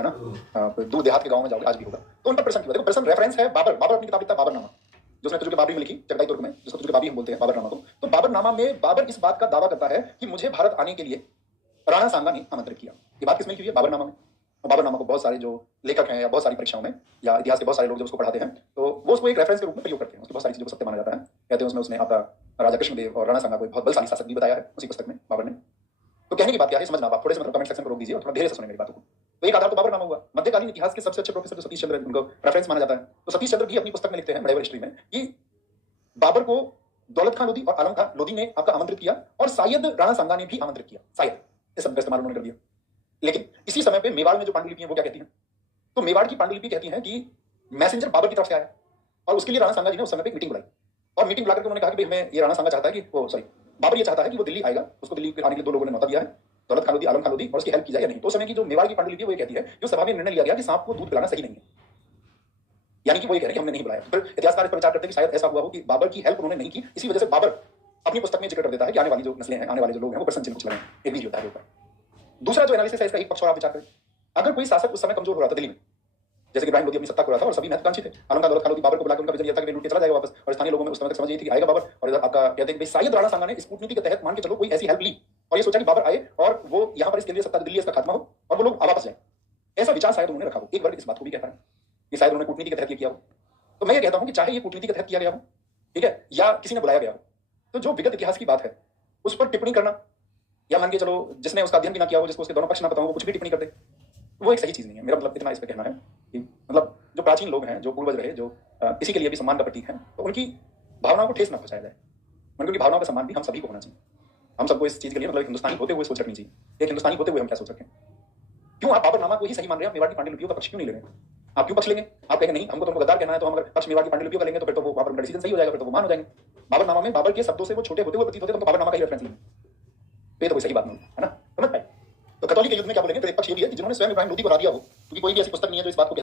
है ना, दूर देहात के गांव में जाओगे आज भी होगा, तो उन पर प्रश्न किया। देखो प्रश्न रेफरेंस है बाबर, बाबर अपनी किताब लिखता है बाबरनामा, जो उसने तुर्क बाबरी में लिखी, चगताई तुर्क में, जिसको तुर्क बाबरी हम बोलते हैं बाबरनामा को। तो बाबरनामा में बाबर इस बात का दावा करता है कि मुझे भारत आने के लिए राणा सांगा ने आमंत्रित किया। ये बात किसमें लिखी हुई है? बाबरनामा में। बाबरनामा को बहुत सारे जो लेखक हैं या बहुत सारी परीक्षाओं में या इतिहास के बहुत सारे लोग जब उसको पढ़ाते हैं तो वो उसको एक रेफरेंस के रूप में प्रयोग करते हैं, उसकी बहुत सारी चीजों को सत्य माना जाता है। कहते हैं उसमें उसने आपका राजा कृष्णदेव और राणा सांगा को एक बहुत बलशाली शासक भी बताया है उसी पुस्तक में बाबर ने। तो कहने की बात क्या है समझना, आप थोड़े से मतलब कमेंट सेक्शन को रोक दीजिए और थोड़ा धीरे से सुनिए मेरी बातों को। तो एक आधार तो बाबरनामा हुआ। मध्यकालीन इतिहास के सबसे अच्छे प्रोफेसर जो सतीश चंद्र, उनको रेफरेंस माना जाता है। तो सतीश चंद्र भी अपनी पुस्तक में लिखते हैं मेडाइवल हिस्ट्री में कि बाबर को दौलत खान लोधी और आलम खान लोधी ने आपका आमंत्रित किया और शायद राणा सांगा ने भी आमंत्रित किया, शायद इस शब्द का इस्तेमाल उन्होंने कर दिया। लेकिन इसी समय पे मेवाड़ में जो पांडुलिपि है वो क्या कहती है? तो मेवाड़ की पांडुलिपि कहती है कि मैसेंजर बाबर की तरफ से आया और उसके लिए राणा सांगा जी ने उस समय पे मीटिंग बुलाई और मीटिंग बुलाकर उन्होंने कहा कि भाई हमें ये राणा सांगा चाहता है कि वो सॉरी बाबर ये चाहता है कि वो दिल्ली आएगा, उसको दिल्ली आने के लिए दो लोगों ने न्योता दिया है, दौलत खान लोधी, आलम खान लोधी, और उसकी हेल्प की जाए या नहीं। तो उस समय की जो मेवाड़ की पांडुलिपि वो ये कहती है कि उस सभा में निर्णय लिया गया कि सांप को दूध पिलाना सही नहीं है, यानी कि वो ये कह रहे हैं कि हमने नहीं बुलाया। फिर इतिहासकार इस पर विचार करते हैं कि शायद ऐसा हुआ हो कि बाबर की हेल्प उन्होंने नहीं की, इसी वजह से बाबर अपनी पुस्तक में जिक्र कर देता है कि आने वाली जो नस्लें हैं, आने वाले जो लोग हैं वो प्रश्न चिन्ह कुछ लगे, एक बीज होता है ऊपर। दूसरा जो एनालिसिस है इसका, एक पक्ष और आप विचार करें, अगर कोई शासक उस समय कमजोर हो रहा था दिल्ली में, जैसे कि इब्राहिम लोधी अपनी सत्ता को रहा था और सभी महत्वाकांक्षी थे, आलम खान, दौलत खान लोधी बाबर को बुलाकर उनका विजन ये था कि वे लूट के चला जाएगा वापस, और स्थानीय लोगों में उस समय तक समझ यही थी कि आएगा बाबर। और इधर आपका कहते हैं कि शायद राणा सांगा ने इस कूटनीति के तहत मान के चलो कोई ऐसी हेल्प ली और ये सोचा कि बाबर आए और वो यहाँ पर इसके लिए सत्ता दिल्ली इसका खात्मा हो और वो लोग वापस जाए, ऐसा विचार शायद उन्होंने रखा हो। एक वर्ग इस बात को भी कहता है कि शायद उन्होंने कूटनीति के तहत किया हो। तो मैं ये कहता हूं कि चाहे ये कूटनीति के तहत किया गया हो, ठीक है, या किसी ने बुलाया गया हो, तो जो विगत इतिहास की बात है उस पर टिप्पणी करना, या मान के चलो जिसने उसका अध्ययन भी ना किया हो, जिसको उसके दोनों पक्ष ना पता हो, वो कुछ भी टिप्पणी कर दे, वो एक सही चीज नहीं है। मेरा मतलब इतना इस पर कहना है कि मतलब जो प्राचीन लोग हैं, जो पूर्वज रहे, जो इसी के लिए भी सम्मान का प्रतीक है, तो उनकी भावनाओं को ठेस ना पहुंचाया जाए। उनकी भावनाओं का सम्मान भी हम सभी को होना चाहिए। हम सबको इस चीज के लिए मतलब हिंदुस्तानी होते हुए सोच रखनी चाहिए। एक हिंदुस्तानी होते हुए हम क्या सोच रखें? क्यों आप बाबरनामा को ही सही मान रहे हैं? मेवाड़ की पांडुलिपियों का पक्ष क्यों नहीं ले रहे हैं? आप क्यों पक्ष लेंगे? आप कहेंगे नहीं हमको तुमको गद्दार कहना है, तो हम अगर पक्ष मेवाड़ की पांडुलिपियों का लेंगे तो फिर तो वो वहां पर डिसीजन सही हो जाएगा, फिर तो वो मान हो जाएंगे। बाबरनामा में बाबर के शब्दों से वो छोटे होते हुए प्रतीत होते, तो बाबरनामा का ही रेफरेंस लेंगे, तो ये तो कोई सही बात नहीं है ना, समझ पाए? तो कतौली के युद्ध में क्या बोलेंगे? तो एक पक्ष ये भी है कि जिन्होंने स्वयं इब्राहिम लोधी को हरा दिया हो, क्योंकि कोई भी ऐसी पुस्तक नहीं है जो इस बात को